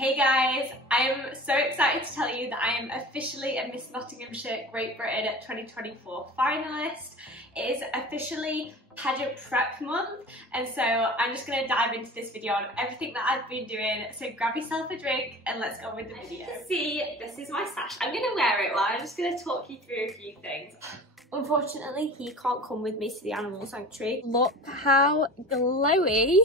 Hey guys, I am so excited to tell you that I am officially a Miss Nottinghamshire Great Britain 2024 finalist. It is officially pageant prep month, and so I'm just going to dive into this video on everything that I've been doing. So grab yourself a drink and let's go with the video. See, this is my stash. I'm going to wear it while I'm just going to talk you through a few things. Unfortunately, he can't come with me to the animal sanctuary. Look how glowy.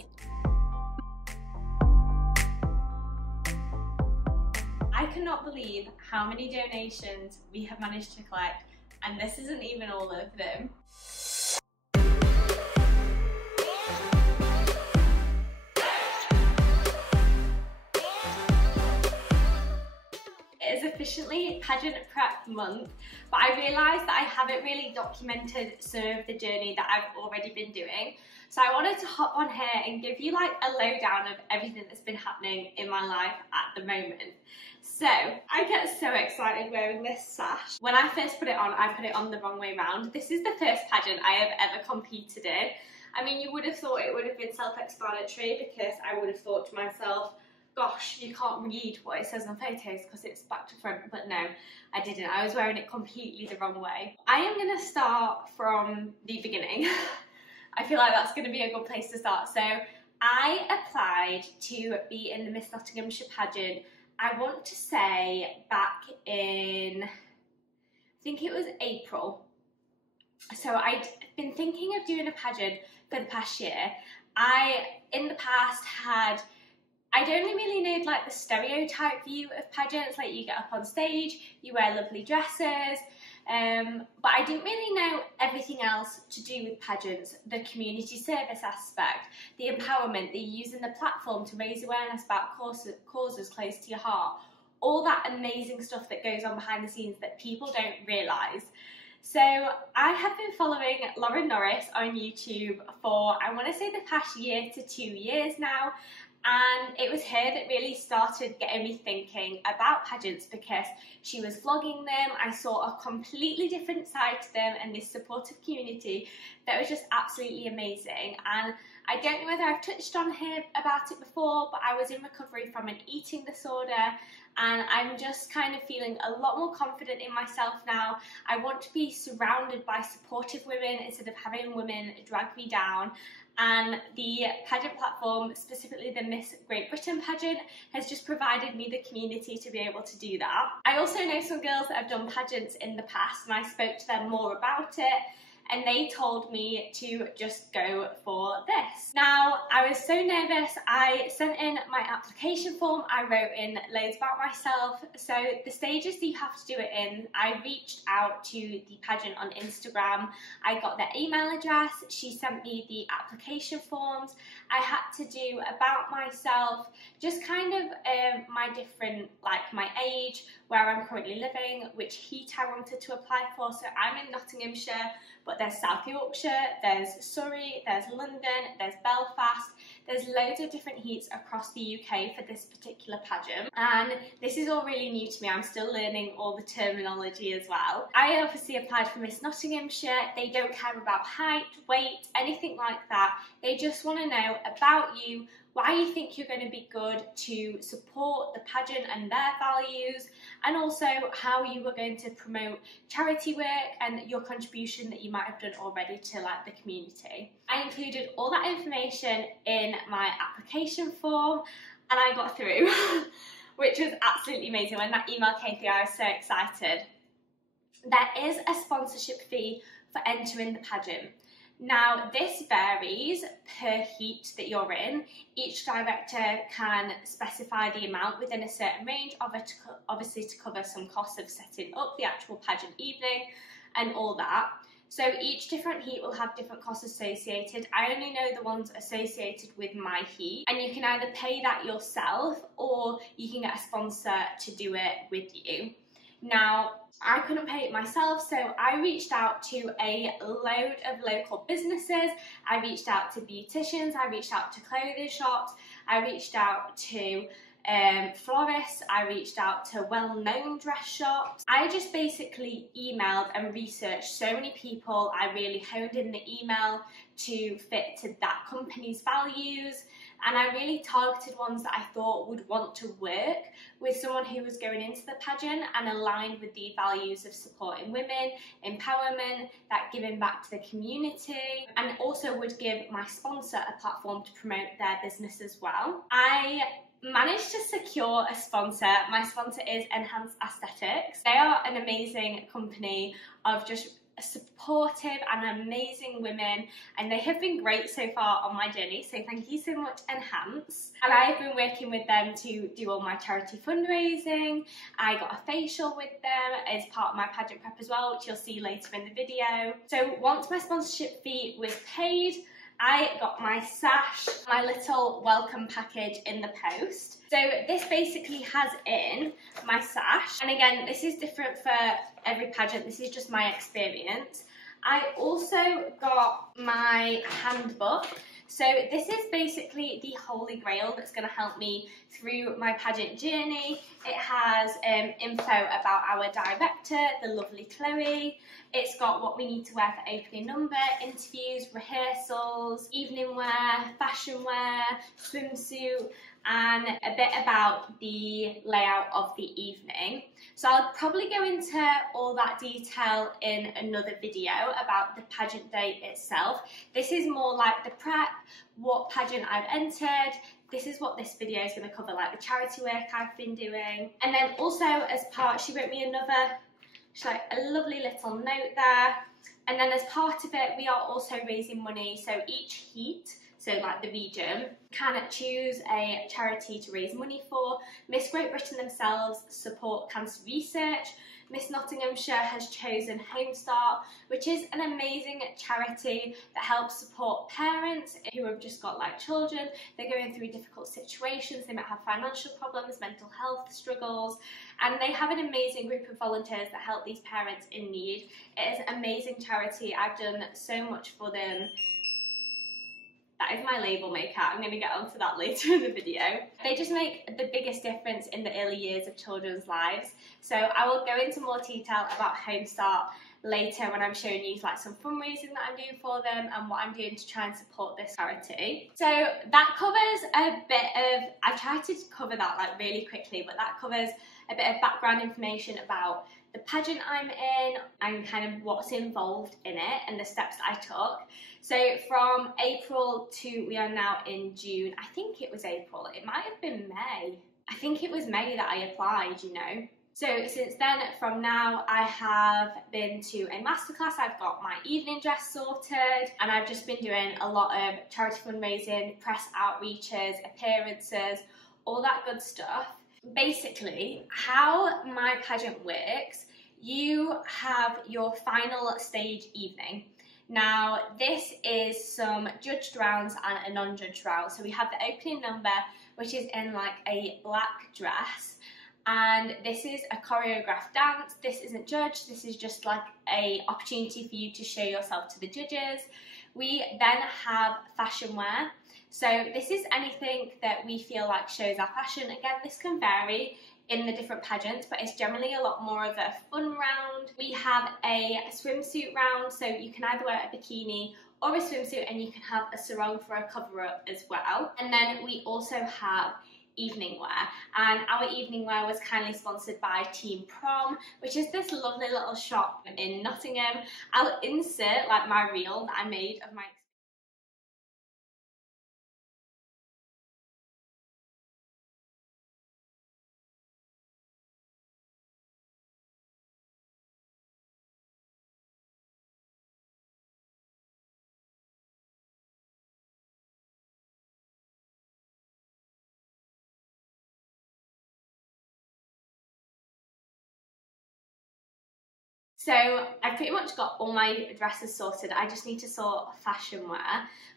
I cannot believe how many donations we have managed to collect, and this isn't even all of them. It is officially pageant prep month, but I realised that I haven't really documented some of the journey that I've already been doing. So I wanted to hop on here and give you like a lowdown of everything that's been happening in my life at the moment. So I get so excited wearing this sash. When I first put it on, I put it on the wrong way round. This is the first pageant I have ever competed in. I mean, you would have thought it would have been self-explanatory, because I would have thought to myself, gosh, you can't read what it says on photos because it's back to front, but no, I didn't. I was wearing it completely the wrong way. I am going to start from the beginning. I feel like that's going to be a good place to start. So I applied to be in the Miss Nottinghamshire pageant, I want to say back in, I think it was April. So I'd been thinking of doing a pageant for the past year. In the past I'd only really known like the stereotype view of pageants, like you get up on stage, you wear lovely dresses, but I didn't really know everything else to do with pageants, the community service aspect, the empowerment, the using the platform to raise awareness about causes close to your heart, all that amazing stuff that goes on behind the scenes that people don't realise. So I have been following Lauren Norris on YouTube for, I want to say, the past year to 2 years now. And it was her that really started getting me thinking about pageants, because she was vlogging them. I saw a completely different side to them and this supportive community that was just absolutely amazing. And I don't know whether I've touched on here about it before, but I was in recovery from an eating disorder, and I'm just kind of feeling a lot more confident in myself now. I want to be surrounded by supportive women instead of having women drag me down. And the pageant platform, specifically the Miss Great Britain pageant, has just provided me the community to be able to do that. I also know some girls that have done pageants in the past, and I spoke to them more about it, and they told me to just go for this. Now, I was so nervous, I sent in my application form, I wrote in loads about myself. So the stages that you have to do it in, I reached out to the pageant on Instagram, I got their email address, she sent me the application forms, I had to do about myself, just kind of my different, like my age, where I'm currently living, which heat I wanted to apply for. So I'm in Nottinghamshire, but there's South Yorkshire, there's Surrey, there's London, there's Belfast, there's loads of different heats across the UK for this particular pageant, and this is all really new to me. I'm still learning all the terminology as well. I obviously applied for Miss Nottinghamshire. They don't care about height, weight, anything like that. They just want to know about you, why you think you're going to be good to support the pageant and their values, and also how you were going to promote charity work and your contribution that you might have done already to like the community. I included all that information in my application form, and I got through, which was absolutely amazing. When that email came through, I was so excited. There is a sponsorship fee for entering the pageant. Now, this varies per heat that you're in. Each director can specify the amount within a certain range, obviously to cover some costs of setting up the actual pageant evening and all that. So each different heat will have different costs associated. I only know the ones associated with my heat, and you can either pay that yourself or you can get a sponsor to do it with you. Now, I couldn't pay it myself, so I reached out to a load of local businesses. I reached out to beauticians, I reached out to clothing shops, I reached out to florists, I reached out to well-known dress shops. I just basically emailed and researched so many people. I really honed in the email to fit to that company's values, and I really targeted ones that I thought would want to work with someone who was going into the pageant and aligned with the values of supporting women, empowerment, that giving back to the community, and also would give my sponsor a platform to promote their business as well. I managed to secure a sponsor. My sponsor is Enhanced Aesthetics. They are an amazing company of just supportive and amazing women, and they have been great so far on my journey, so thank you so much, Enhance. And I've been working with them to do all my charity fundraising. I got a facial with them as part of my pageant prep as well, which you'll see later in the video. So once my sponsorship fee was paid, I got my sash, my little welcome package in the post. So this basically has in my sash, and again, this is different for every pageant, this is just my experience. I also got my handbook. So this is basically the holy grail that's going to help me through my pageant journey. It has info about our director, the lovely Chloe. It's got what we need to wear for opening number, interviews, rehearsals, evening wear, fashion wear, swimsuit, and a bit about the layout of the evening. So I'll probably go into all that detail in another video about the pageant day itself. This is more like the prep, what pageant I've entered. This is what this video is going to cover, like the charity work I've been doing. And then also as part, she wrote me another, she's like a lovely little note there. And then as part of it, we are also raising money. So each heat, so like the region, can choose a charity to raise money for. Miss Great Britain themselves support cancer research. Miss Nottinghamshire has chosen Home Start, which is an amazing charity that helps support parents who have just got like children. They're going through difficult situations, they might have financial problems, mental health struggles, and they have an amazing group of volunteers that help these parents in need. It is an amazing charity. I've done so much for them. That is my label maker. I'm going to get onto that later in the video. They just make the biggest difference in the early years of children's lives. So I will go into more detail about Home Start later when I'm showing you like some fundraising that I'm doing for them and what I'm doing to try and support this charity. So that covers a bit of, I've tried to cover that like really quickly, but that covers a bit of background information about the pageant I'm in and kind of what's involved in it and the steps that I took. So from April to, we are now in June. I think it was April, it might have been May. I think it was May that I applied, you know. So since then, from now, I have been to a masterclass. I've got my evening dress sorted, and I've just been doing a lot of charity fundraising, press outreaches, appearances, all that good stuff. Basically, how my pageant works, you have your final stage evening. Now, this is some judged rounds and a non-judged round. So we have the opening number, which is in like a black dress. And this is a choreographed dance. This isn't judged. This is just like an opportunity for you to show yourself to the judges. We then have fashion wear. So this is anything that we feel like shows our fashion. Again, this can vary in the different pageants, but it's generally a lot more of a fun round. We have a swimsuit round, so you can either wear a bikini or a swimsuit, and you can have a sarong for a cover-up as well. And then we also have evening wear, and our evening wear was kindly sponsored by Team Prom, which is this lovely little shop in Nottingham. I'll insert like my reel that I made of my So I've pretty much got all my dresses sorted. I just need to sort fashion wear.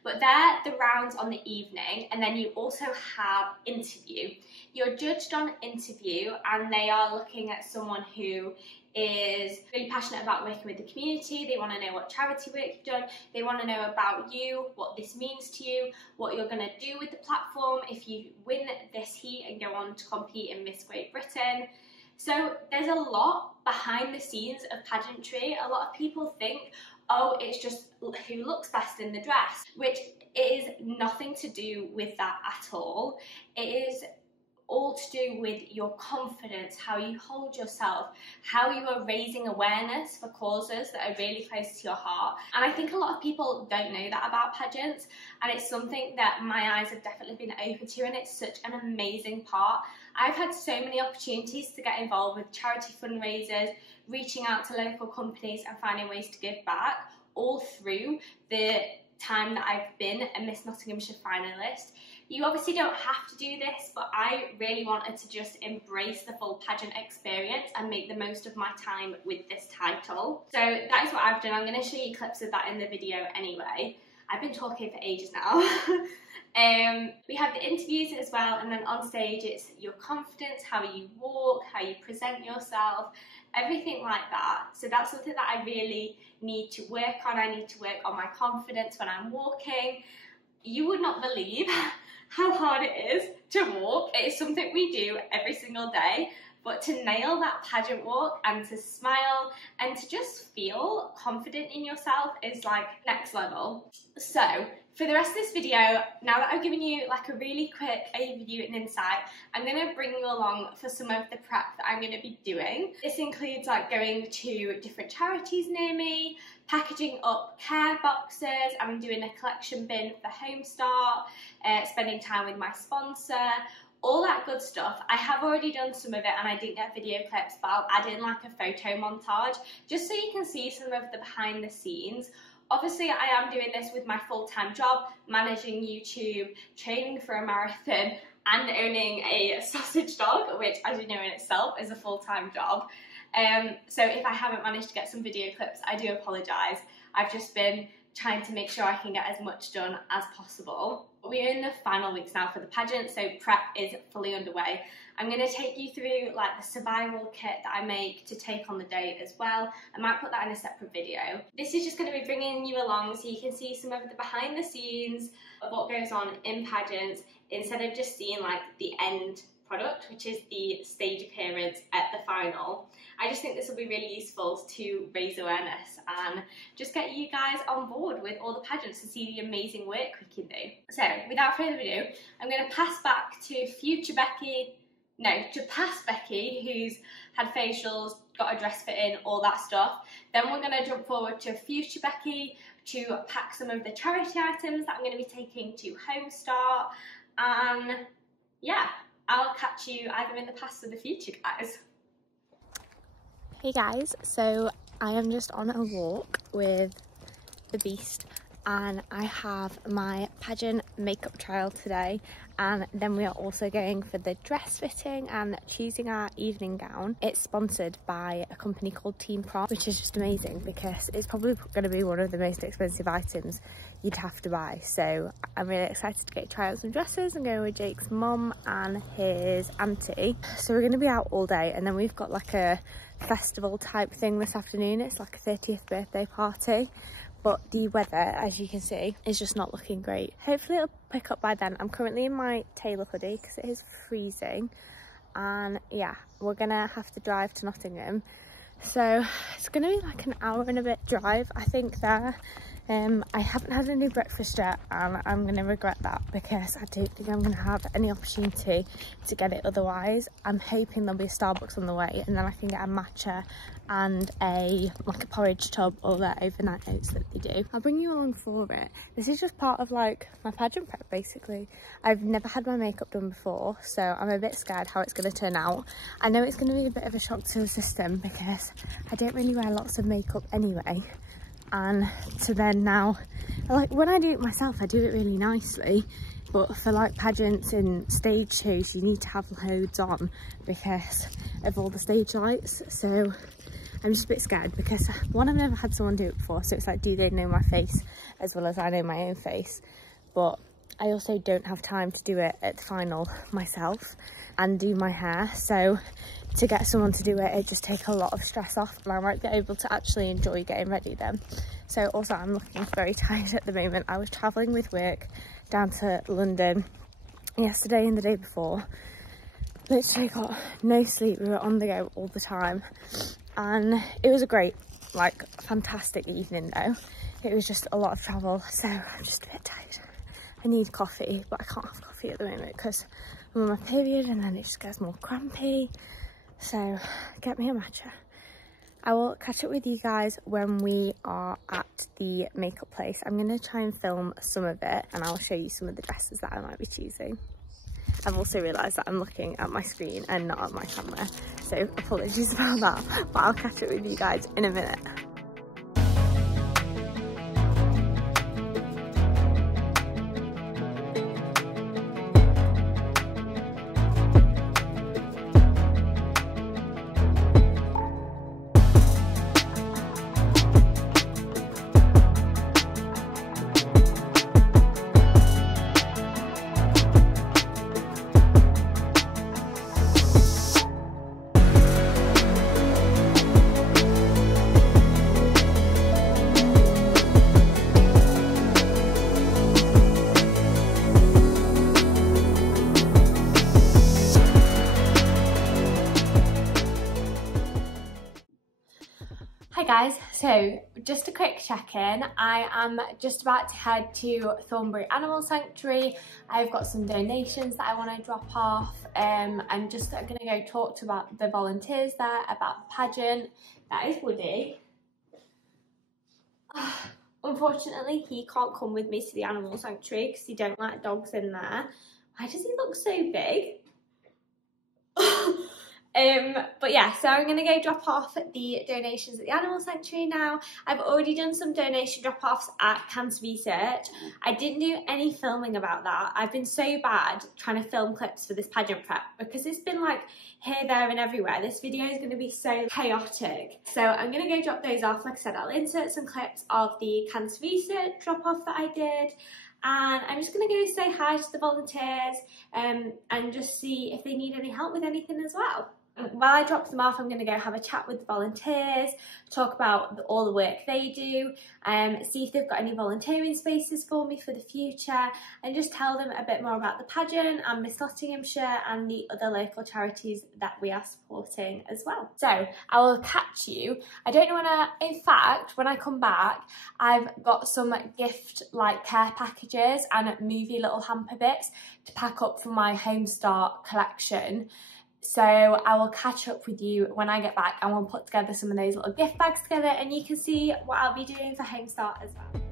But they're the rounds on the evening, and then you also have interview. You're judged on interview, and they are looking at someone who is really passionate about working with the community. They want to know what charity work you've done. They want to know about you, what this means to you, what you're going to do with the platform if you win this heat and go on to compete in Miss Great Britain. So there's a lot behind the scenes of pageantry. A lot of people think, oh, it's just who looks best in the dress, which It is nothing to do with that at all. It is all to do with your confidence, how you hold yourself, how you are raising awareness for causes that are really close to your heart. And I think a lot of people don't know that about pageants, and it's something that my eyes have definitely been open to, and it's such an amazing part. I've had so many opportunities to get involved with charity fundraisers, reaching out to local companies and finding ways to give back, all through the time that I've been a Miss Nottinghamshire finalist. You obviously don't have to do this, but I really wanted to just embrace the full pageant experience and make the most of my time with this title. So that is what I've done. I'm going to show you clips of that in the video anyway. I've been talking for ages now. We have the interviews as well, and then on stage it's your confidence, how you walk, how you present yourself, everything like that. So that's something that I really need to work on. I need to work on my confidence when I'm walking. You would not believe how hard it is to walk. It is something we do every single day, but to nail that pageant walk and to smile and to just feel confident in yourself is like next level. So for the rest of this video, now that I've given you like a really quick overview and insight, I'm going to bring you along for some of the prep that I'm going to be doing. This includes like going to different charities near me, packaging up care boxes, I'm doing a collection bin for Home Start, spending time with my sponsor, all that good stuff. I have already done some of it and I didn't get video clips, but I'll add in like a photo montage just so you can see some of the behind the scenes. Obviously, I am doing this with my full-time job, managing YouTube, training for a marathon, and owning a sausage dog, which, as you know in itself, is a full-time job. So if I haven't managed to get some video clips, I do apologise. I've just been trying to make sure I can get as much done as possible. We're in the final weeks now for the pageant, so prep is fully underway. I'm going to take you through like the survival kit that I make to take on the day as well. I might put that in a separate video. This is just going to be bringing you along so you can see some of the behind the scenes of what goes on in pageants instead of just seeing like the end product, which is the stage appearance at the final. I just think this will be really useful to raise awareness and just get you guys on board with all the pageants to see the amazing work we can do. So without further ado, I'm going to pass back to past Becky, who's had facials, got a dress fit in, all that stuff. Then we're going to jump forward to future Becky to pack some of the charity items that I'm going to be taking to Home Start. And yeah, I'll catch you either in the past or the future, guys. Hey guys, so I am just on a walk with the beast and I have my pageant makeup trial today, and then we are also going for the dress fitting and choosing our evening gown. It's sponsored by a company called Team Prom, which is just amazing because it's probably going to be one of the most expensive items you'd have to buy. So I'm really excited to get trial some dresses and go with Jake's mum and his auntie. So we're going to be out all day, and then we've got like a festival type thing this afternoon. It's like a 30th birthday party, but the weather, as you can see, is just not looking great. Hopefully it'll pick up by then. I'm currently in my tailor hoodie because it is freezing, and yeah, we're gonna have to drive to Nottingham, so it's gonna be like an hour and a bit drive, I think, there. I haven't had any breakfast yet, and I'm going to regret that because I don't think I'm going to have any opportunity to get it otherwise. I'm hoping there'll be a Starbucks on the way, and then I can get a matcha and a porridge tub, all their overnight oats that they do. I'll bring you along for it. This is just part of like my pageant prep, basically. I've never had my makeup done before, so I'm a bit scared how it's going to turn out. I know it's going to be a bit of a shock to the system because I don't really wear lots of makeup anyway. And so then now, like when I do it myself, I do it really nicely, but for like pageants and stage shows, you need to have loads on because of all the stage lights. So I'm just a bit scared because, one, I've never had someone do it before, so it's like, do they know my face as well as I know my own face? But I also don't have time to do it at the final myself and do my hair, so to get someone to do it, it just takes a lot of stress off, and I won't be able to actually enjoy getting ready then. So also, I'm looking very tired at the moment. I was travelling with work down to London yesterday and the day before. Literally got no sleep. We were on the go all the time, and it was a great, like, fantastic evening though. It was just a lot of travel, so I'm just a bit tired. I need coffee, but I can't have coffee at the moment because I'm on my period and then it just gets more crampy. So get me a matcha. I will catch up with you guys when we are at the makeup place. I'm going to try and film some of it and I'll show you some of the dresses that I might be choosing. I've also realised that I'm looking at my screen and not at my camera, so apologies about that, but I'll catch up with you guys in a minute. Hi guys, so just a quick check-in. I am just about to head to Thornberry Animal Sanctuary. I've got some donations that I want to drop off. I'm just going to go talk to about the volunteers there, about the pageant. That is Woody. Unfortunately, he can't come with me to the animal sanctuary because he don't like dogs in there. Why does he look so big? But yeah, so I'm going to go drop off the donations at the animal sanctuary now. I've already done some donation drop-offs at Cancer Research. I didn't do any filming about that. I've been so bad trying to film clips for this pageant prep because it's been like here, there and everywhere. This video is going to be so chaotic. So I'm going to go drop those off. Like I said, I'll insert some clips of the Cancer Research drop-off that I did. And I'm just going to go say hi to the volunteers and just see if they need any help with anything as well. While I drop them off, I'm going to go have a chat with the volunteers, talk about all the work they do, see if they've got any volunteering spaces for me for the future, and just tell them a bit more about the pageant and Miss Nottinghamshire and the other local charities that we are supporting as well. So I will catch you. I don't know when in fact, when I come back, I've got some gift like care packages and movie little hamper bits to pack up for my Home Start collection. So I will catch up with you when I get back and we'll put together some of those little gift bags together and you can see what I'll be doing for Home Start as well.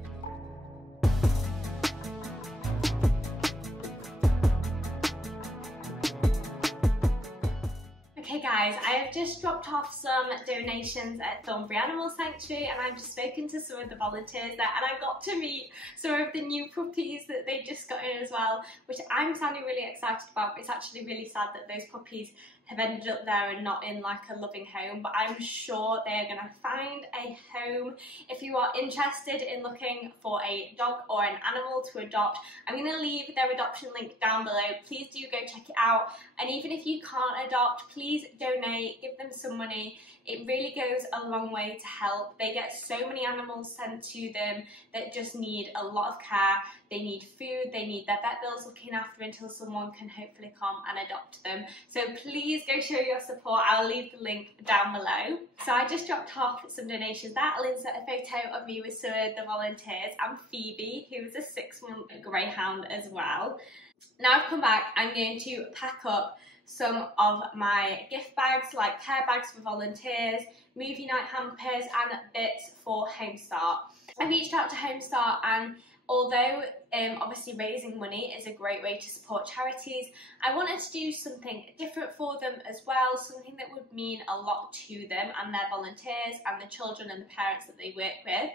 Okay guys, I have just dropped off some donations at Thornberry Animal Sanctuary and I've just spoken to some of the volunteers there and I got to meet some of the new puppies that they just got in as well, which I'm sounding really excited about, but it's actually really sad that those puppies have ended up there and not in like a loving home, but I'm sure they are going to find a home. If you are interested in looking for a dog or an animal to adopt, I'm going to leave their adoption link down below. Please do go check it out, and even if you can't adopt, please donate, give them some money. It really goes a long way to help. They get so many animals sent to them that just need a lot of care. They need food, they need their vet bills looking after until someone can hopefully come and adopt them. So please go show your support. I'll leave the link down below. So I just dropped off some donations there. I'll insert a photo of me with some of the volunteers and Phoebe, who is a 6-month greyhound as well. Now I've come back, I'm going to pack up some of my gift bags, like care bags for volunteers, movie night hampers and bits for Home Start. I've reached out to Home Start, and although obviously raising money is a great way to support charities, I wanted to do something different for them as well, something that would mean a lot to them and their volunteers and the children and the parents that they work with.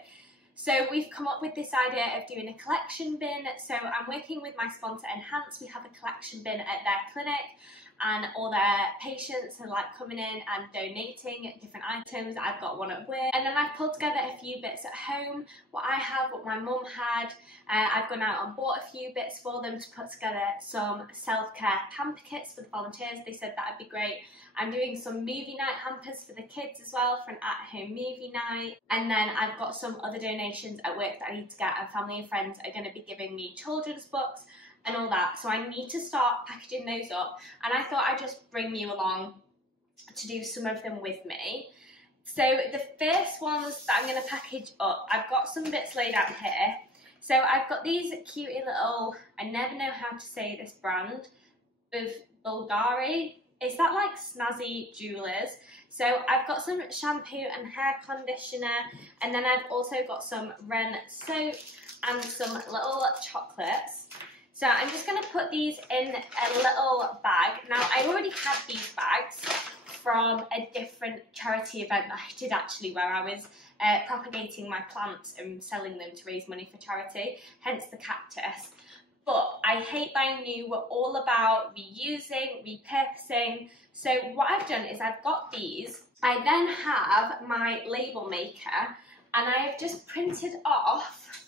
So we've come up with this idea of doing a collection bin. So I'm working with my sponsor Enhance. We have a collection bin at their clinic, and all their patients are like coming in and donating different items. I've got one at work, and then I've pulled together a few bits at home, what I have, what my mum had. I've gone out and bought a few bits for them to put together some self-care pamper kits for the volunteers. They said that would be great. I'm doing some movie night hampers for the kids as well for an at-home movie night. And then I've got some other donations at work that I need to get, and family and friends are going to be giving me children's books and all that. So I need to start packaging those up, and I thought I'd just bring you along to do some of them with me. So the first ones that I'm going to package up, I've got some bits laid out here. So I've got these cutie little, I never know how to say this brand, of Bulgari. Is that like snazzy jewelers? So I've got some shampoo and hair conditioner, and then I've also got some Ren soap and some little chocolates. So I'm just going to put these in a little bag. Now I already have these bags from a different charity event that I did actually, where I was propagating my plants and selling them to raise money for charity, hence the cactus. But I hate buying new. We're all about reusing, repurposing. So what I've done is I've got these. I then have my label maker, and I have just printed off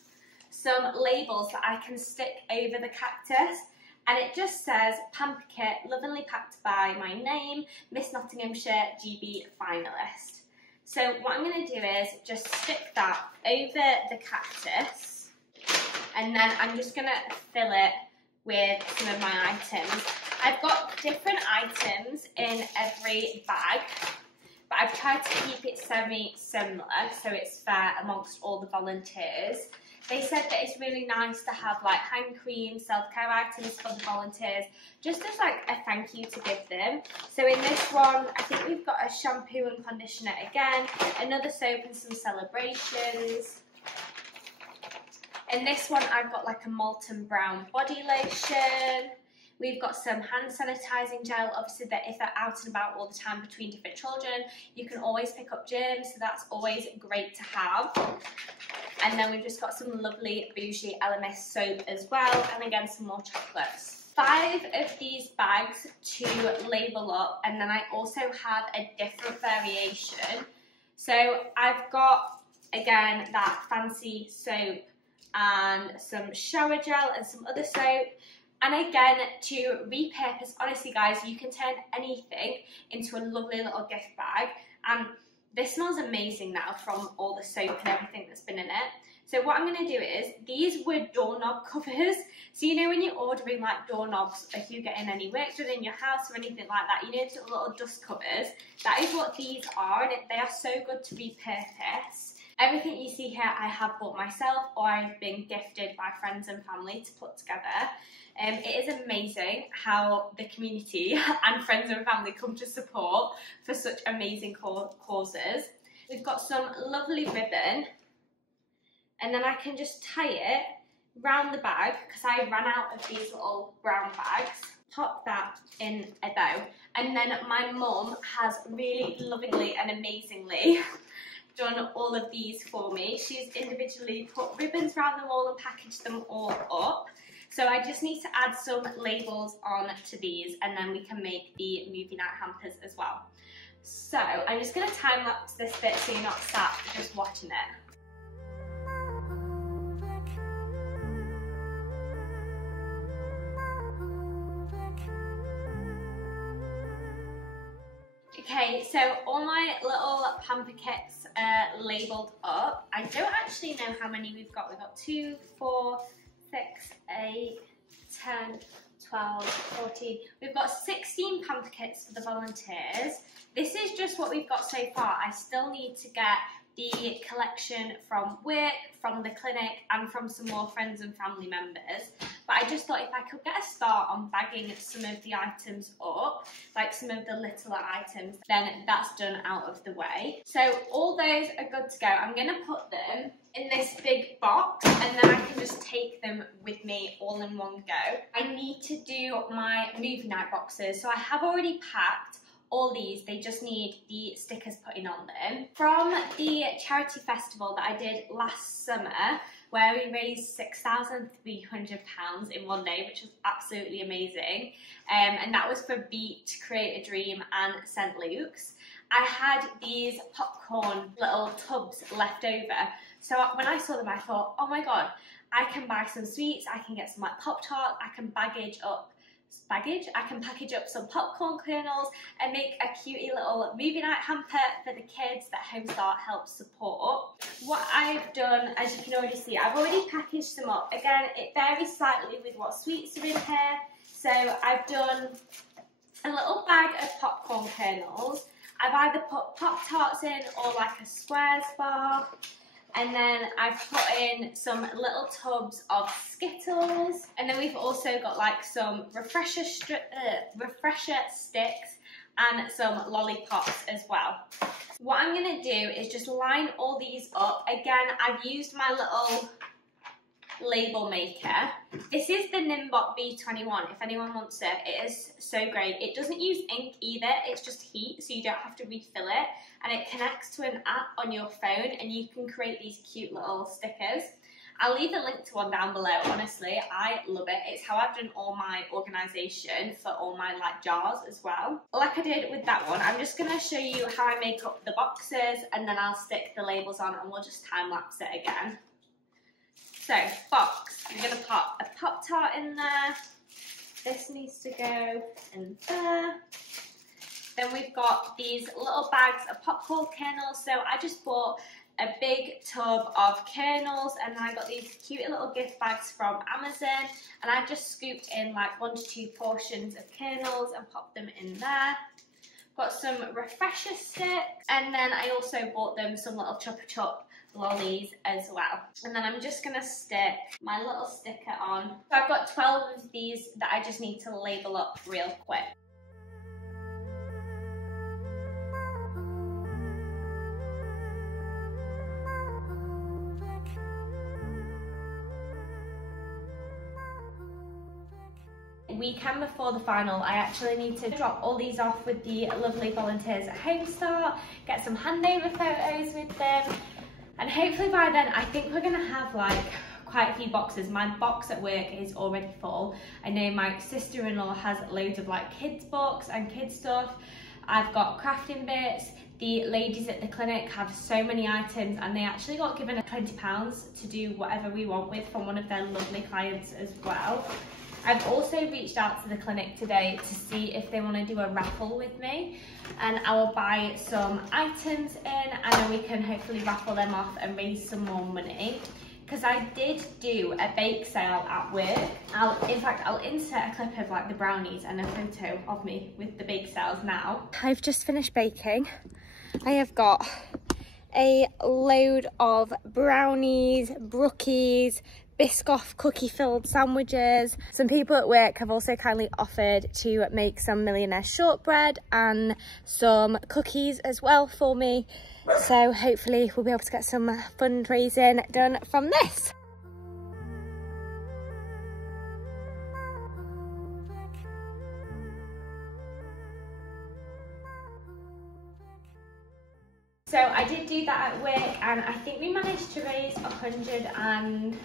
some labels that I can stick over the cactus. And it just says Pamper Kit, lovingly packed by my name, Miss Nottinghamshire GB finalist. So what I'm going to do is just stick that over the cactus, and then I'm just going to fill it with some of my items. I've got different items in every bag, but I've tried to keep it semi-similar so it's fair amongst all the volunteers. They said that it's really nice to have like hand cream, self-care items for the volunteers, just as like a thank you to give them. So in this one, I think we've got a shampoo and conditioner again, another soap and some celebrations. In this one, I've got like a molten brown body lotion. We've got some hand sanitizing gel, obviously that if they're out and about all the time between different children, you can always pick up germs, so that's always great to have. And then we've just got some lovely bougie LMS soap as well, and again some more chocolates. 5 of these bags to label up, and then I also have a different variation. So I've got, again, that fancy soap and some shower gel and some other soap. And again, to repurpose, honestly guys, you can turn anything into a lovely little gift bag. And this smells amazing now from all the soap and everything that's been in it. So what I'm going to do is, these were doorknob covers. So you know when you're ordering like doorknobs, if you get in any work done in your house or anything like that, you know, those little dust covers. That is what these are, and they are so good to repurpose. Everything you see here I have bought myself, or I've been gifted by friends and family to put together. It is amazing how the community and friends and family come to support for such amazing causes. We've got some lovely ribbon, and then I can just tie it round the bag because I ran out of these little brown bags. Pop that in a bow, and then my mum has really lovingly and amazingly done all of these for me. She's individually put ribbons around them all and packaged them all up. So I just need to add some labels on to these, and then we can make the movie night hampers as well. So I'm just going to time lapse this bit so you're not sat just watching it. Okay, so all my little pamper kits are labelled up. I don't actually know how many we've got. We've got 2, 4, 6, 8, 10, 12, 14. We've got 16 pamper kits for the volunteers. This is just what we've got so far. I still need to get the collection from work, from the clinic, and from some more friends and family members. But I just thought if I could get a start on bagging some of the items up, like some of the littler items, then that's done out of the way. So all those are good to go. I'm going to put them in this big box, and then I can just take them with me all in one go. I need to do my movie night boxes, so I have already packed all these. They just need the stickers putting on them. From the charity festival that I did last summer, where we raised £6,300 in one day, which was absolutely amazing. And that was for Beat, Create a Dream and St Luke's. I had these popcorn little tubs left over. So when I saw them, I thought, oh my God, I can buy some sweets, I can get some like Pop-Tart, I can package up some popcorn kernels and make a cutie little movie night hamper for the kids that Homestart helps support. What I've done, as you can already see, I've already packaged them up. Again, it varies slightly with what sweets are in here. So I've done a little bag of popcorn kernels. I've either put Pop-Tarts in or like a Squares bar. And then I've put in some little tubs of Skittles. And then we've also got like some refresher sticks and some lollipops as well. What I'm gonna do is just line all these up. Again, I've used my little label maker. This is the Nimbot V21, if anyone wants it. It is so great. It doesn't use ink either, it's just heat, so you don't have to refill it. And it connects to an app on your phone and you can create these cute little stickers. I'll leave a link to one down below. Honestly, I love it. It's how I've done all my organisation for all my like jars as well. Like I did with that one, I'm just going to show you how I make up the boxes and then I'll stick the labels on and we'll just time lapse it again. So, box, I'm going to pop a Pop-Tart in there. This needs to go in there. Then we've got these little bags of popcorn kernels. So I just bought a big tub of kernels and then I got these cute little gift bags from Amazon and I just scooped in like 1 to 2 portions of kernels and popped them in there. Got some refresher sticks and then I also bought them some little Chupa Chup lollies as well. And then I'm just going to stick my little sticker on. So I've got 12 of these that I just need to label up real quick. Weekend before the final, I actually need to drop all these off with the lovely volunteers at Homestart, get some handover photos with them, and hopefully by then I think we're going to have like quite a few boxes. My box at work is already full. I know my sister-in-law has loads of like kids books and kids stuff. I've got crafting bits. The ladies at the clinic have so many items and they actually got given £20 to do whatever we want with from one of their lovely clients as well. I've also reached out to the clinic today to see if they want to do a raffle with me and I will buy some items in and then we can hopefully raffle them off and raise some more money. Because I did do a bake sale at work. In fact, I'll insert a clip of like the brownies and a photo of me with the bake sales now. I've just finished baking. I have got a load of brownies, brookies, Biscoff cookie filled sandwiches. Some people at work have also kindly offered to make some millionaire shortbread and some cookies as well for me. So hopefully we'll be able to get some fundraising done from this. So I did do that at work and I think we managed to raise £170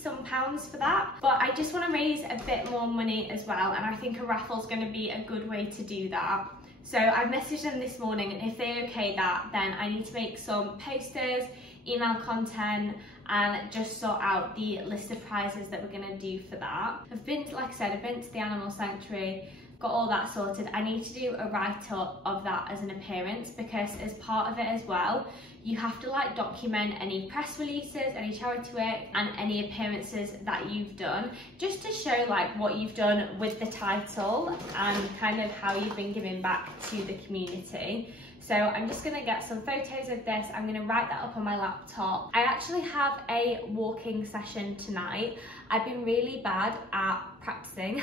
some pounds for that, but I just want to raise a bit more money as well and I think a raffle is going to be a good way to do that. So I messaged them this morning and if they okay that, then I need to make some posters, email content and just sort out the list of prizes that we're going to do for that. I've been, like I said, I've been to the animal sanctuary, got all that sorted. I need to do a write-up of that as an appearance because as part of it as well, you have to like document any press releases, any charity work and any appearances that you've done, just to show like what you've done with the title and kind of how you've been giving back to the community. So I'm just going to get some photos of this. I'm going to write that up on my laptop. I actually have a walking session tonight. I've been really bad at practicing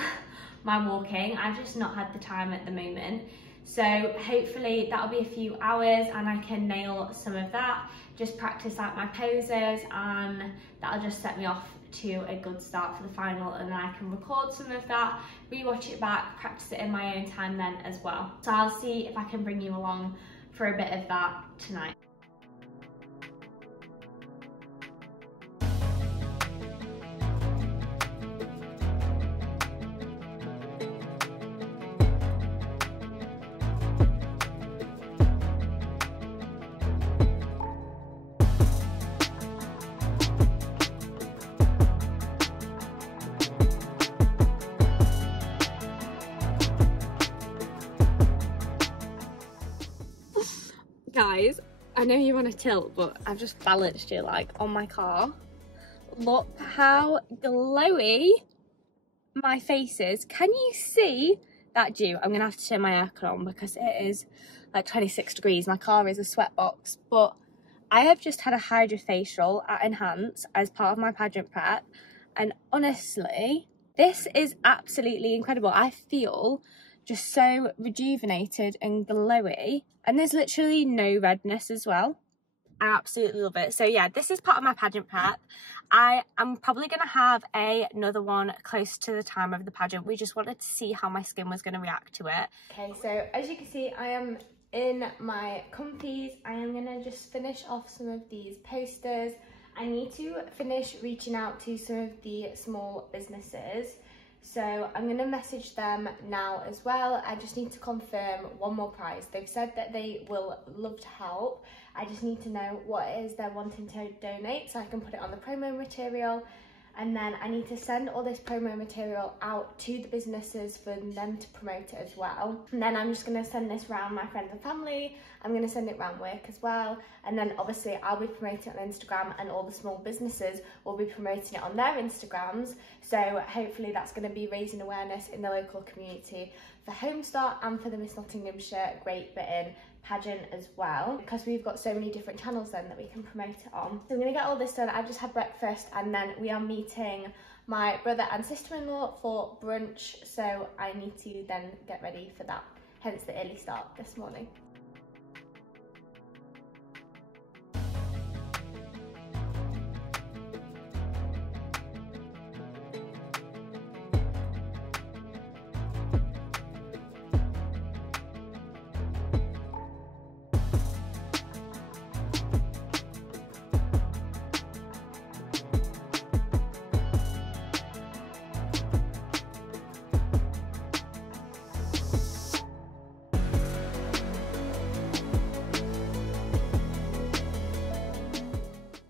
my walking. I've just not had the time at the moment. So hopefully that'll be a few hours and I can nail some of that, just practice out my poses and that'll just set me off to a good start for the final and then I can record some of that, rewatch it back, practice it in my own time then as well. So I'll see if I can bring you along for a bit of that tonight. Guys, I know you want to tilt, but I've just balanced you like on my car. Look how glowy my face is. Can you see that dew? I'm gonna have to turn my aircon on because it is like 26 degrees. My car is a sweat box, but I have just had a hydrofacial at Enhance as part of my pageant prep, and honestly, this is absolutely incredible. I feel just so rejuvenated and glowy, and there's literally no redness as well. I absolutely love it. So yeah, this is part of my pageant prep. I am probably going to have another one close to the time of the pageant. We just wanted to see how my skin was going to react to it. Okay, so as you can see, I am in my comfies. I am going to just finish off some of these posters. I need to finish reaching out to some of the small businesses. So I'm going to message them now as well. I just need to confirm one more prize. They've said that they will love to help. I just need to know what it is they're wanting to donate so I can put it on the promo material. And then I need to send all this promo material out to the businesses for them to promote it as well. And then I'm just going to send this around my friends and family. I'm going to send it around work as well. And then obviously I'll be promoting it on Instagram, and all the small businesses will be promoting it on their Instagrams. So hopefully that's going to be raising awareness in the local community for Homestart and for the Miss Nottinghamshire Great Britain pageant as well, because we've got so many different channels then that we can promote it on. So I'm going to get all this done. I've just had breakfast, and then we are meeting my brother and sister-in-law for brunch, so I need to then get ready for that, hence the early start this morning.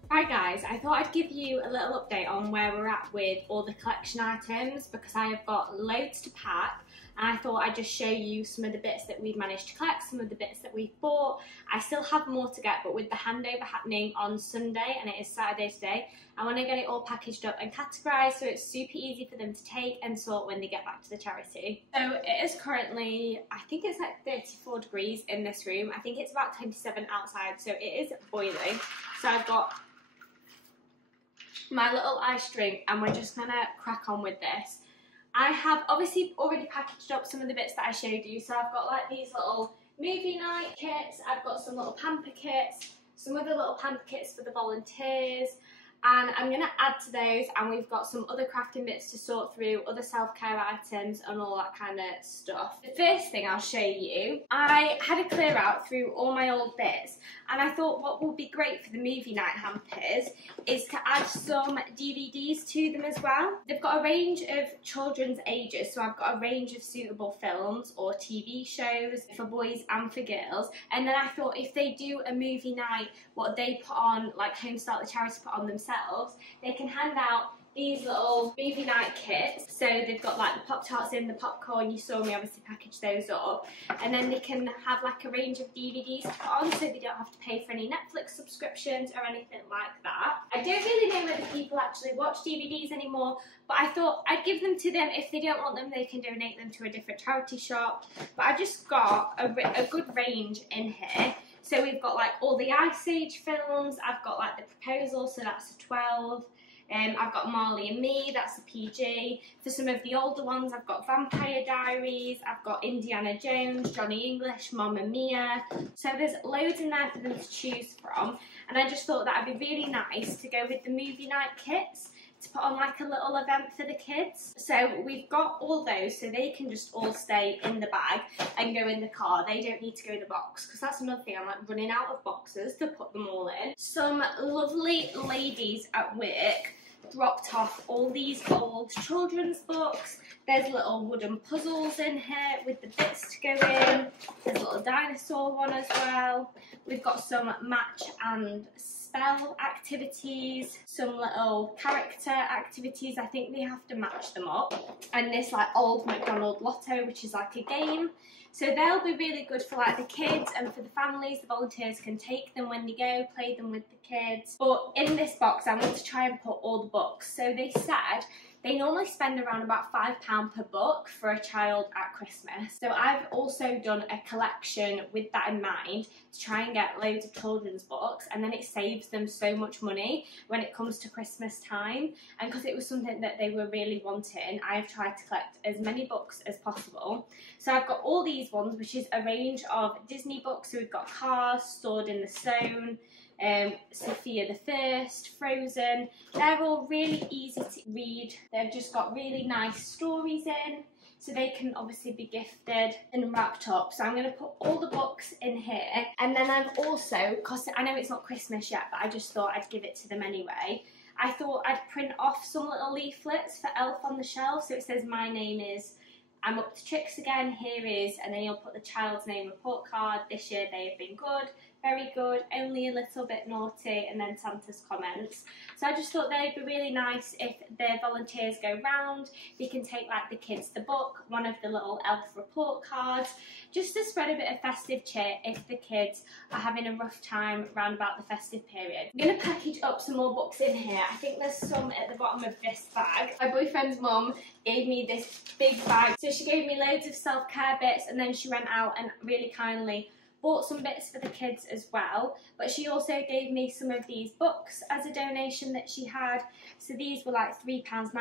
Right guys, I thought I'd give you a little update on where we're at with all the collection items, because I have got loads to pack, and I thought I'd just show you some of the bits that we've managed to collect, some of the bits that we've bought. I still have more to get, but with the handover happening on Sunday, and it is Saturday today, I want to get it all packaged up and categorised so it's super easy for them to take and sort when they get back to the charity. So it is currently, I think it's like 34 degrees in this room. I think it's about 27 outside, so it is boiling. So I've got my little ice drink, and we're just gonna crack on with this. I have obviously already packaged up some of the bits that I showed you. So I've got like these little movie night kits, I've got some little pamper kits, some other little pamper kits for the volunteers, and I'm going to add to those, and we've got some other crafting bits to sort through, other self-care items and all that kind of stuff. The first thing I'll show you, I had a clear out through all my old bits, and I thought what would be great for the movie night hampers is to add some DVDs to them as well. They've got a range of children's ages, so I've got a range of suitable films or TV shows for boys and for girls, and then I thought if they do a movie night, what they put on, like Homestart the charity put on themselves, they can hand out these little movie night kits. So they've got like the Pop-Tarts in, the popcorn, you saw me obviously package those up, and then they can have like a range of DVDs to put on, so they don't have to pay for any Netflix subscriptions or anything like that. I don't really know whether people actually watch DVDs anymore, but I thought I'd give them to them. If they don't want them, they can donate them to a different charity shop. But I've just got a good range in here. So we've got like all the Ice Age films, I've got like The Proposal, so that's a 12. I've got Marley and Me, that's a PG. For some of the older ones, I've got Vampire Diaries, I've got Indiana Jones, Johnny English, Mamma Mia. So there's loads in there for them to choose from. And I just thought that would be really nice to go with the movie night kits, to put on like a little event for the kids. So we've got all those, so they can just all stay in the bag and go in the car. They don't need to go in the box, because that's another thing, I'm like running out of boxes to put them all in. Some lovely ladies at work dropped off all these old children's books. There's little wooden puzzles in here with the bits to go in. There's a little dinosaur one as well. We've got some match and spell activities, some little character activities. I think they have to match them up. And this like old McDonald Lotto, which is like a game. So they'll be really good for like the kids and for the families. The volunteers can take them when they go, play them with the kids. But in this box, I want to try and put all the books. So they said they normally spend around about £5 per book for a child at Christmas. So I've also done a collection with that in mind to try and get loads of children's books, and then it saves them so much money when it comes to Christmas time. And because it was something that they were really wanting, I've tried to collect as many books as possible. So I've got all these ones, which is a range of Disney books. So we've got Cars, Sword in the Stone, Sophia the First, Frozen. They're all really easy to read. They've just got really nice stories in, so they can obviously be gifted and wrapped up. So I'm going to put all the books in here, and then I've also, because I know it's not Christmas yet, but I just thought I'd give it to them anyway, I thought I'd print off some little leaflets for Elf on the Shelf. So it says, my name is, I'm up to tricks again, here is, and then you'll put the child's name report card. This year they have been good, very good, only a little bit naughty, and then Santa's comments. So I just thought they'd be really nice if the volunteers go round. They can take like the kids the book, one of the little elf report cards, just to spread a bit of festive cheer if the kids are having a rough time round about the festive period. I'm going to package up some more books in here. I think there's some at the bottom of this bag. My boyfriend's mum gave me this big bag. So she gave me loads of self-care bits, and then she went out and really kindly bought some bits for the kids as well, but she also gave me some of these books as a donation that she had. So these were like £3.99,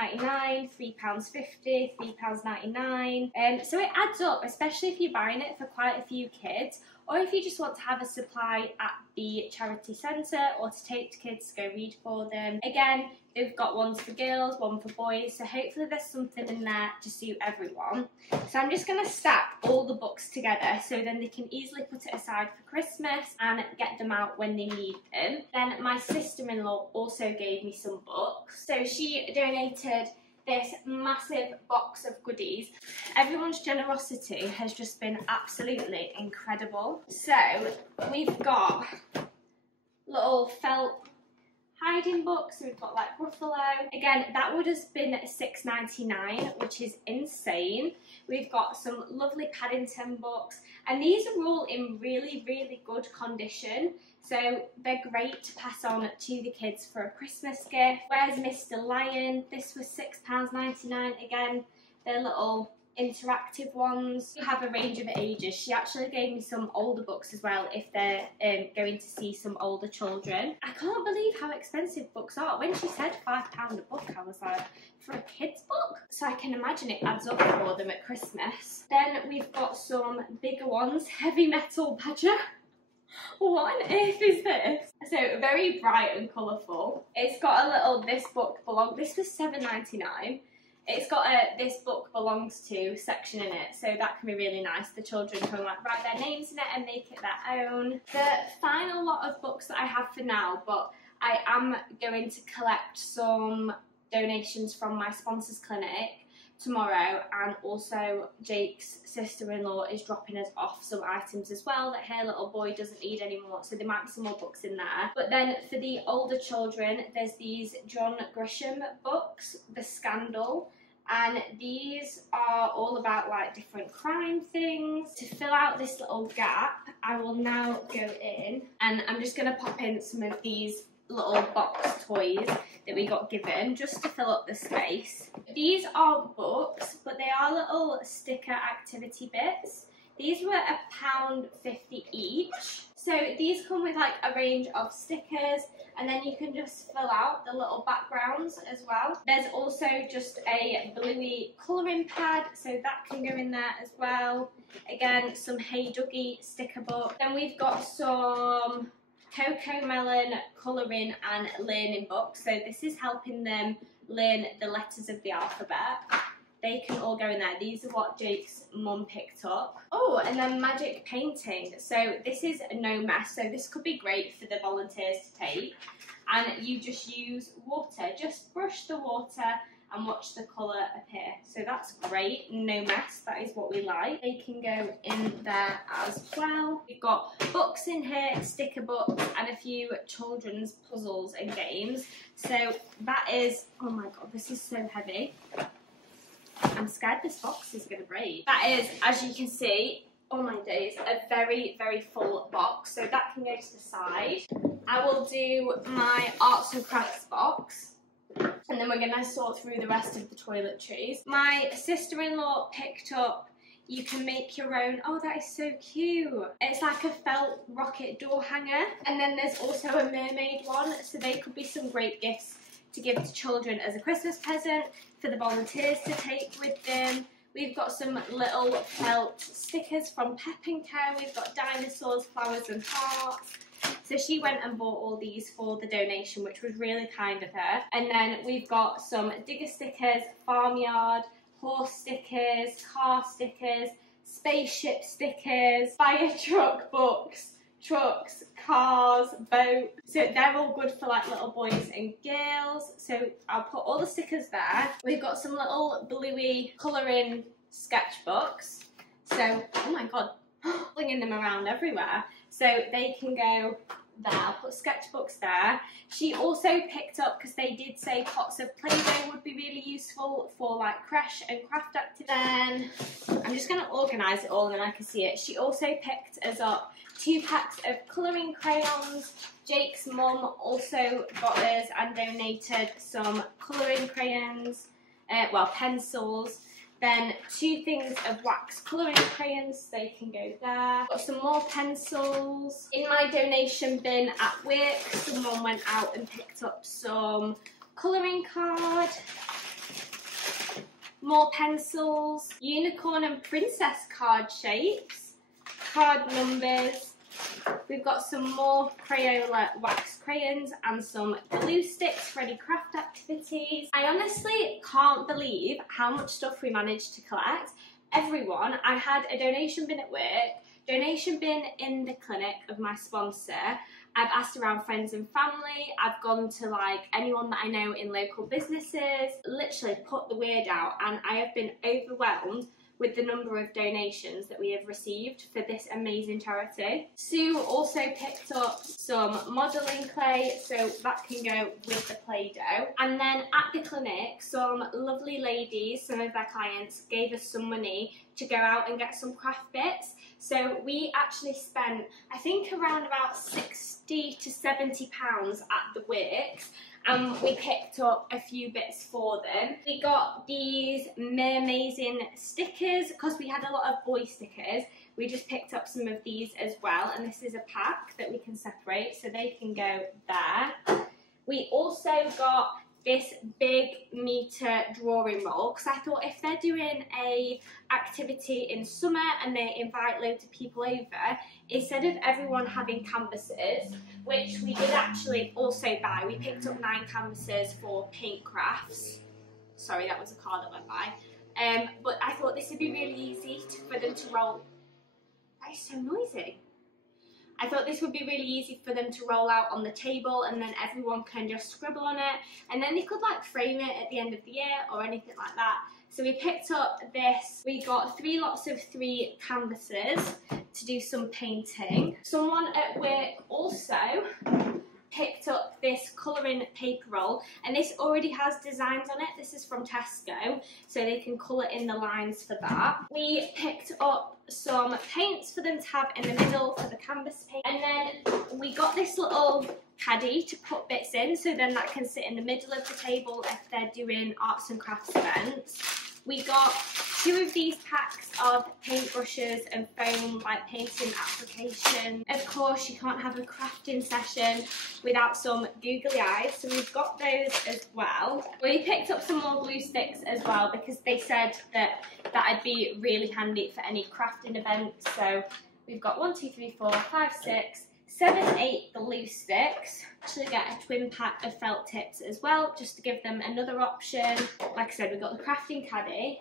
£3.50, £3.99. So it adds up, especially if you're buying it for quite a few kids, or if you just want to have a supply at the charity centre or to take to kids to go read for them. Again, they've got ones for girls, one for boys, so hopefully there's something in there to suit everyone. So I'm just going to stack all the books together so then they can easily put it aside for Christmas and get them out when they need them. Then my sister-in-law also gave me some books. So she donated this massive box of goodies. Everyone's generosity has just been absolutely incredible. So we've got little felt hiding books, so we've got like Ruffalo. Again, that would have been £6.99, which is insane. We've got some lovely Paddington books, and these are all in really, really good condition. So they're great to pass on to the kids for a Christmas gift. Where's Mr. Lion? This was £6.99 again. They're little interactive ones. You have a range of ages. She actually gave me some older books as well if they're going to see some older children. I can't believe how expensive books are. When she said £5 a book, I was like, for a kid's book? So I can imagine it adds up for them at Christmas. Then we've got some bigger ones. Heavy Metal Badger. What on earth is this? So very bright and colourful. It's got a little this was £7.99. It's got a this book belongs to section in it, so that can be really nice. The children can like write their names in it and make it their own. The final lot of books that I have for now, but I am going to collect some donations from my sponsors clinic tomorrow, and also Jake's sister-in-law is dropping us off some items as well that her little boy doesn't need anymore, so there might be some more books in there. But then for the older children, there's these John Grisham books, The Scandal, and these are all about like different crime things. To fill out this little gap, I will now go in and I'm just going to pop in some of these little box toys that we got given just to fill up the space. These aren't books, but they are little sticker activity bits. These were £1.50 each. So these come with like a range of stickers, and then you can just fill out the little backgrounds as well. There's also just a bluey colouring pad, so that can go in there as well. Again, some Hey Dougie sticker book. Then we've got some Coco Melon colouring and learning books. So this is helping them learn the letters of the alphabet. They can all go in there. These are what Jake's mum picked up. Oh, and then magic painting. So this is no mess. So this could be great for the volunteers to take. And you just use water. Just brush the water and watch the colour appear. So that's great. No mess. That is what we like. They can go in there as well. We've got books in here, sticker books, and a few children's puzzles and games. So that is, oh my god, this is so heavy. I'm scared this box is going to break. That is, as you can see, oh my days, a very, very full box. So that can go to the side. I will do my arts and crafts box. And then we're going to sort through the rest of the toiletries. My sister-in-law picked up, you can make your own, oh that is so cute. It's like a felt rocket door hanger. And then there's also a mermaid one, so they could be some great gifts to give to children as a Christmas present, for the volunteers to take with them. We've got some little felt stickers from Pep & Co. We've got dinosaurs, flowers and hearts. So she went and bought all these for the donation, which was really kind of her. And then we've got some digger stickers, farmyard, horse stickers, car stickers, spaceship stickers, fire truck books, trucks, cars, boats. So they're all good for like little boys and girls. So I'll put all the stickers there. We've got some little bluey colouring sketchbooks. So, oh my god, flinging them around everywhere. So they can go there. I'll put sketchbooks there. She also picked up, because they did say pots of Play-Doh would be really useful for like creche and craft activities. Then I'm just going to organise it all and then I can see it. She also picked us up 2 packs of colouring crayons. Jake's mum also got us and donated some colouring crayons, well pencils. Then 2 things of wax colouring crayons, they can go there. Got some more pencils. In my donation bin at work, someone went out and picked up some colouring card. More pencils. Unicorn and princess card shapes. Card numbers. We've got some more Crayola wax crayons and some glue sticks for any craft activities. I honestly can't believe how much stuff we managed to collect. Everyone, I had a donation bin at work, donation bin in the clinic of my sponsor. I've asked around friends and family. I've gone to like anyone that I know in local businesses, literally put the word out, and I have been overwhelmed with the number of donations that we have received for this amazing charity. Sue also picked up some modelling clay, so that can go with the Play-Doh. And then at the clinic, some lovely ladies, some of their clients, gave us some money to go out and get some craft bits. So we actually spent, I think, around about £60 to £70 at the works. And we picked up a few bits for them. We got these mermazing stickers, because we had a lot of boy stickers. We just picked up some of these as well, and this is a pack that we can separate, so they can go there. We also got this big meter drawing roll, because I thought if they're doing a activity in summer and they invite loads of people over, instead of everyone having canvases, which we did actually also buy, we picked up 9 canvases for paint crafts. Sorry, that was a car that went by. But I thought this would be really easy for them to roll. That is so noisy. I thought this would be really easy for them to roll out on the table, and then everyone can just scribble on it, and then they could like frame it at the end of the year or anything like that. So we picked up this. We got 3 lots of 3 canvases to do some painting. Someone at work also picked up this colouring paper roll, and this already has designs on it. This is from Tesco, so they can colour in the lines for that. We picked up some paints for them to have in the middle for the canvas paint, and then we got this little caddy to put bits in, so then that can sit in the middle of the table if they're doing arts and crafts events. We got 2 of these packs of paintbrushes and foam like painting application. Of course, you can't have a crafting session without some googly eyes, so we've got those as well. We picked up some more glue sticks as well, because they said that that'd be really handy for any crafting events. So we've got 1, 2, 3, 4, 5, 6, 7, 8 glue sticks. Actually get a twin pack of felt tips as well, just to give them another option. Like I said, we've got the crafting caddy.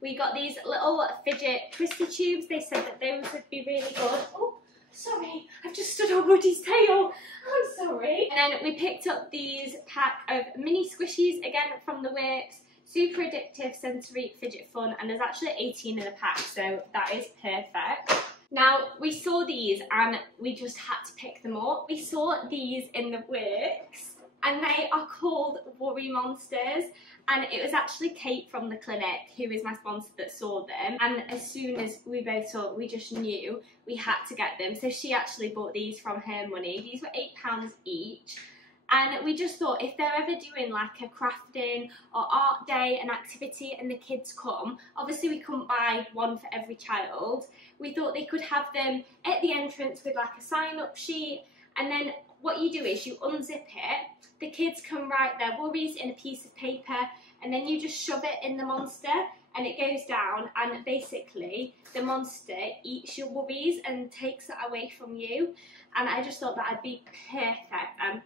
We got these little fidget twisty tubes. They said that those would be really good. Oh, sorry, I've just stood on Woody's tail. I'm sorry. And then we picked up these pack of mini squishies, again from the works. Super addictive, sensory, fidget fun, and there's actually 18 in a pack, so that is perfect. Now, we saw these and we just had to pick them up. We saw these in the works, and they are called Worry Monsters, and it was actually Kate from the clinic, who is my sponsor, that saw them, and as soon as we both saw, we just knew we had to get them, so she actually bought these from her money. These were £8 each, And we just thought if they're ever doing like a crafting or art day, an activity, and the kids come, obviously we couldn't buy one for every child. We thought they could have them at the entrance with like a sign-up sheet, and then what you do is you unzip it, the kids can write their worries in a piece of paper, and then you just shove it in the monster and it goes down, and basically the monster eats your worries and takes it away from you. And I just thought that'd be perfect, and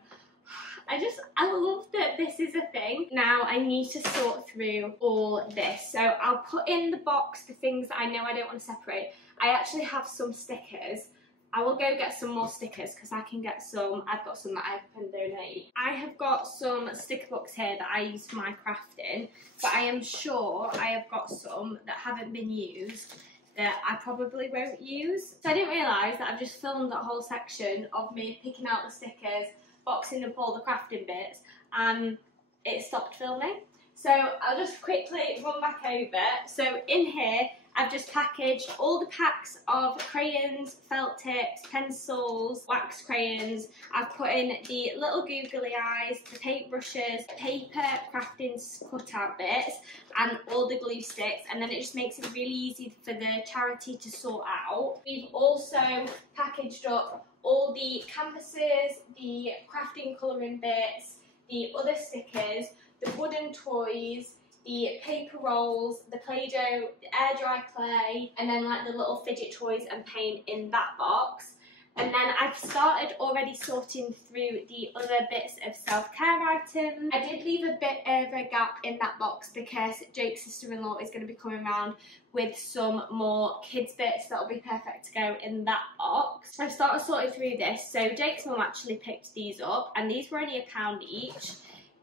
I love that this is a thing. Now I need to sort through all this. So I'll put in the box the things that I know I don't want to separate. I actually have some stickers. I will go get some more stickers because I can get some. I've got some that I can donate. I have got some sticker books here that I use for my crafting, but I am sure I have got some that haven't been used that I probably won't use. So I didn't realise that I've just filmed that whole section of me picking out the stickers, boxing up all the crafting bits, and it stopped filming. So I'll just quickly run back over. So in here, I've just packaged all the packs of crayons, felt tips, pencils, wax crayons. I've put in the little googly eyes, the paintbrushes, paper crafting cutout bits, and all the glue sticks, and then it just makes it really easy for the charity to sort out. We've also packaged up all the canvases, the crafting colouring bits, the other stickers, the wooden toys, the paper rolls, the Play-Doh, the air dry clay, and then like the little fidget toys and paint in that box. And then I've started already sorting through the other bits of self-care items. I did leave a bit of a gap in that box because Jake's sister-in-law is going to be coming around with some more kids bits that will be perfect to go in that box. I've started sorting through this. So Jake's mum actually picked these up, and these were only £1 each.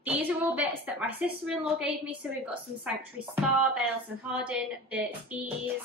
These are all bits that my sister-in-law gave me. So we've got some Sanctuary Spa, Bales and Hardin, Burt's Bees.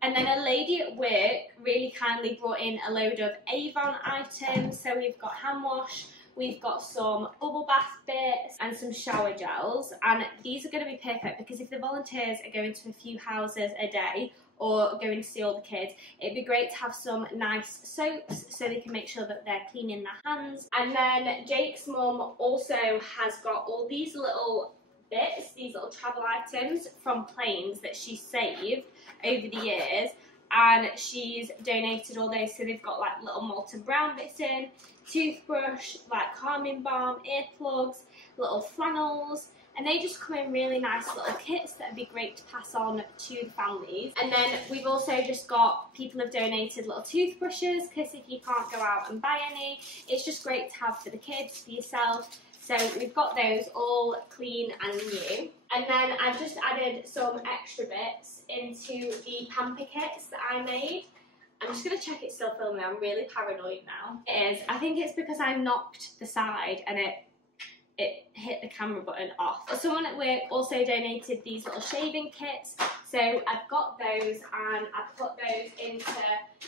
And then a lady at work really kindly brought in a load of Avon items. So we've got hand wash, we've got some bubble bath bits and some shower gels. And these are going to be perfect because if the volunteers are going to a few houses a day or going to see all the kids, it'd be great to have some nice soaps so they can make sure that they're cleaning their hands. And then Jake's mum also has got all these little bits, these little travel items from planes that she saved over the years, and she's donated all those. So they've got like little Molton Brown bits in, toothbrush, like calming balm, earplugs, little flannels, and they just come in really nice little kits that would be great to pass on to the families. And then we've also just got, people have donated little toothbrushes because if you can't go out and buy any, it's just great to have for the kids, for yourself. So we've got those all clean and new. And then I've just added some extra bits into the pamper kits that I made. I'm just going to check it's still filming. I'm really paranoid now. It is. I think it's because I knocked the side and it hit the camera button off. Someone at work also donated these little shaving kits. So I've got those and I've put those into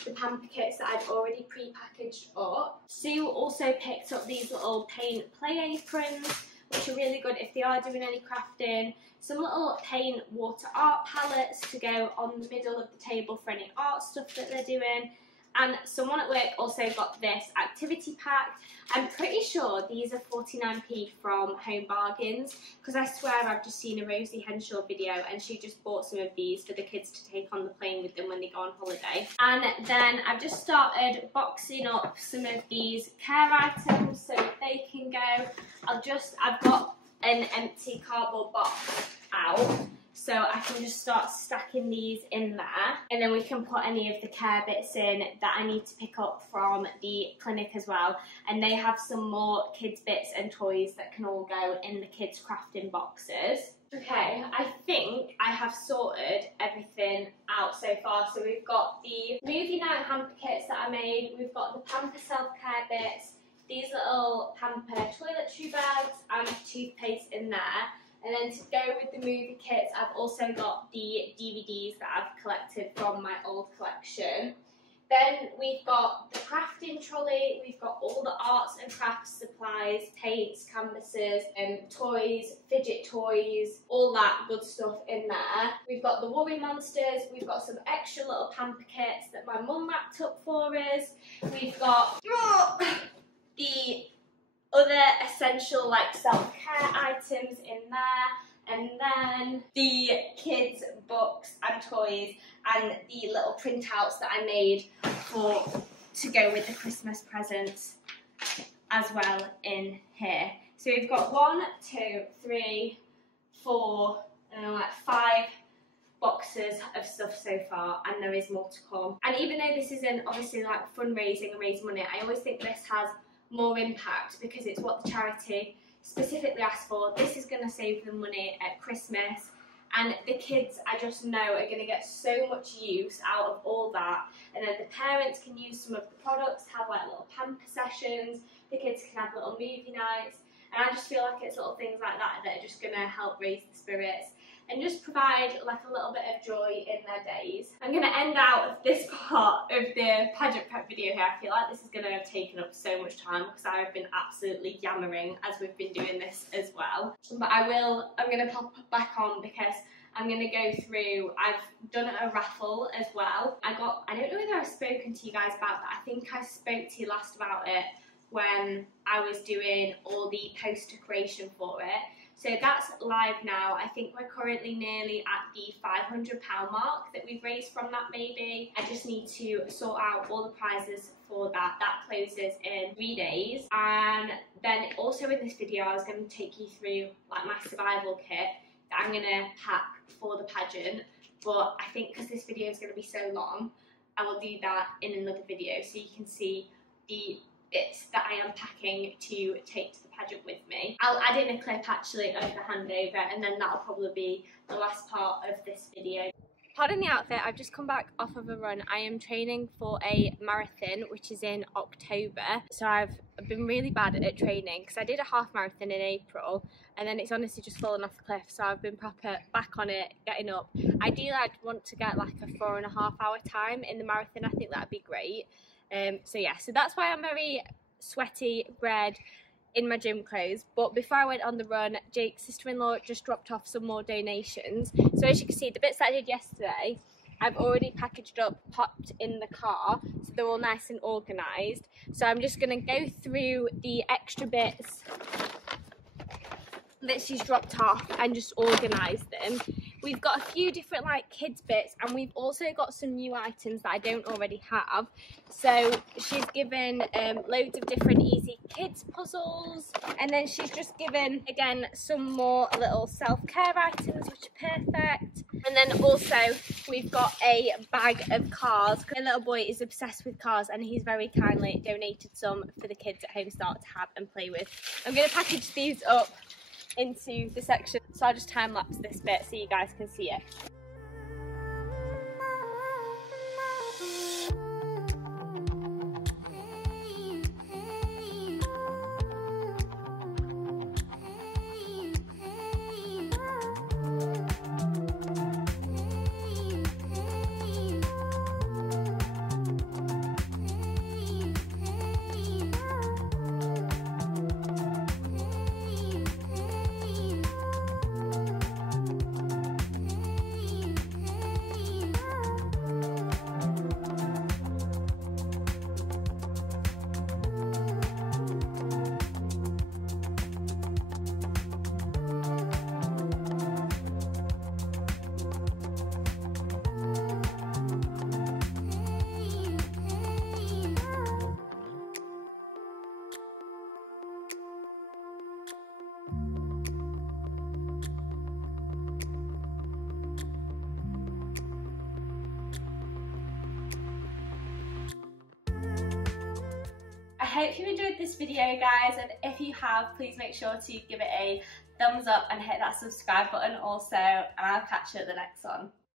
the pamper kits that I've already pre-packaged up. Sue also picked up these little paint play aprons, which are really good if they are doing any crafting. Some little paint water art palettes to go on the middle of the table for any art stuff that they're doing. And someone at work also got this activity pack. I'm pretty sure these are 49p from Home Bargains, because I swear I've just seen a Rosie Henshaw video and she just bought some of these for the kids to take on the plane with them when they go on holiday. And then I've just started boxing up some of these care items so they can go. I've got an empty cardboard box out, so I can just start stacking these in there, and then we can put any of the care bits in that I need to pick up from the clinic as well. And they have some more kids bits and toys that can all go in the kids crafting boxes. Okay, I think I have sorted everything out so far. So we've got the movie night hamper kits that I made, we've got the pamper self-care bits, these little pamper toiletry bags and toothpaste in there. And then to go with the movie kits, I've also got the DVDs that I've collected from my old collection. Then we've got the crafting trolley, we've got all the arts and crafts supplies, paints, canvases, toys, fidget toys, all that good stuff in there. We've got the worry monsters, we've got some extra little pamper kits that my mum wrapped up for us. We've got the other essential like self-care items in there, and then the kids' books and toys and the little printouts that I made to go with the Christmas presents as well in here. So we've got 1, 2, 3, 4, and then like 5 boxes of stuff so far, and there is more to come. And even though this isn't obviously like fundraising and raising money, I always think this has more impact because it's what the charity specifically asked for. This is going to save them money at Christmas, and the kids, I just know, are going to get so much use out of all that. And then the parents can use some of the products, have like little pamper sessions, the kids can have little movie nights, and I just feel like it's little things like that that are just going to help raise the spirits and just provide like a little bit of joy in their days. I'm going to end out this part of the pageant prep video here. I feel like this is going to have taken up so much time because I've been absolutely yammering as we've been doing this as well. But I'm going to pop back on because I'm going to go through, I've done a raffle as well. I don't know whether I've spoken to you guys about that. I think I spoke to you last about it when I was doing all the poster creation for it. So that's live now. I think we're currently nearly at the £500 mark that we've raised from that maybe. I just need to sort out all the prizes for that. That closes in 3 days. And then also in this video I was going to take you through like my survival kit that I'm going to pack for the pageant. But I think because this video is going to be so long, I will do that in another video so you can see the bits that I am packing to take to the pageant with me. I'll add in a clip actually of the handover, and then that'll probably be the last part of this video. Pardon the outfit, I've just come back off of a run. I am training for a marathon which is in October, so I've been really bad at training because I did a half marathon in April and then it's honestly just fallen off the cliff, so I've been proper back on it, getting up. Ideally I'd want to get like a 4.5 hour time in the marathon. I think that'd be great. So yeah, so that's why I'm very sweaty, red, in my gym clothes. But before I went on the run, Jake's sister-in-law just dropped off some more donations. So as you can see, the bits that I did yesterday, I've already packaged up, popped in the car, so they're all nice and organised. So I'm just going to go through the extra bits that she's dropped off and just organise them. We've got a few different like kids bits, and we've also got some new items that I don't already have. So she's given loads of different easy kids puzzles, and then she's just given again some more little self-care items which are perfect. And then also we've got a bag of cars. A little boy is obsessed with cars and he's very kindly donated some for the kids at Home Start to have and play with. I'm going to package these up into the section, so I'll just time lapse this bit so you guys can see it. I hope you enjoyed this video, guys, and if you have, please make sure to give it a thumbs up and hit that subscribe button also, and I'll catch you at the next one.